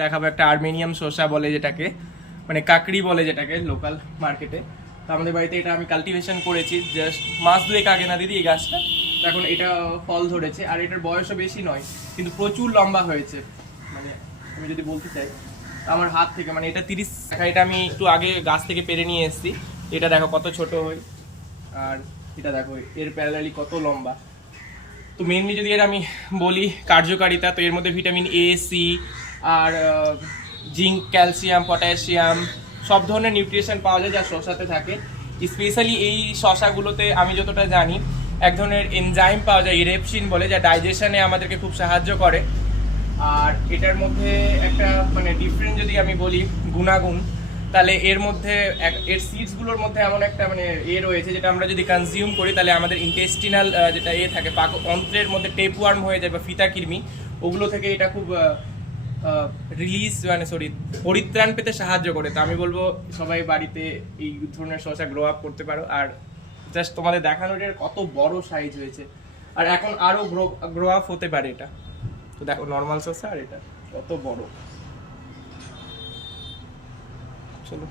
দেখাবো একটা আর্মেনিয়াম শসা বলে যেটাকে, মানে কাকড়ি বলে যেটাকে লোকাল মার্কেটে। তো আমাদের বাড়িতে এটা আমি কাল্টিভেশন করেছি জাস্ট মাস দুয়েক আগে না দিদি এই গাছটা। তো এখন এটা ফল ধরেছে আর এটার বয়সও বেশি নয়, কিন্তু প্রচুর লম্বা হয়েছে। মানে আমি যদি বলতে চাই আমার হাত থেকে, মানে এটা 30 দেখা, এটা আমি একটু আগে গাছ থেকে পেরে নিয়ে এসেছি। এটা দেখো কত ছোট হয়, আর এটা দেখো এর প্যারালালি কত লম্বা। তো মেনলি যদি এর আমি বলি কার্যকারিতা, তো এর মধ্যে ভিটামিন এ, সি আর জিঙ্ক, ক্যালসিয়াম, পটাশিয়াম সব ধরনের নিউট্রিশন পাওয়া যায় যা শসাতে থাকে। স্পেশালি এই শসাগুলোতে আমি যতটা জানি এক ধরনের এনজাইম পাওয়া যায় ইরেপসিন বলে, যা ডাইজেশনে আমাদেরকে খুব সাহায্য করে। আর এটার মধ্যে একটা মানে ডিফারেন্ট যদি আমি বলি গুণাগুণ, তাহলে এর মধ্যে এর সিডসগুলোর মধ্যে এমন একটা মানে রয়েছে যেটা আমরা যদি কনজিউম করি তাহলে আমাদের ইন্টেস্টিনাল যেটা থাকে অন্ত্রের মধ্যে টেপওয়ার্ম হয়ে যায় বা ফিতাকৃমি, ওগুলো থেকে এটা খুব পরিত্রাণ পেতে সাহায্য করে। তো আমি বলবো সবাই বাড়িতে এই ধরনের শসা গ্রো আপ করতে পারো। আর জাস্ট তোমাদের দেখানোর এর কত বড় সাইজ হয়েছে, আর এখন আরো গ্রো আপ হতে পারে এটা। তো দেখো নর্মাল শসা আর এটা কত বড়। চলো।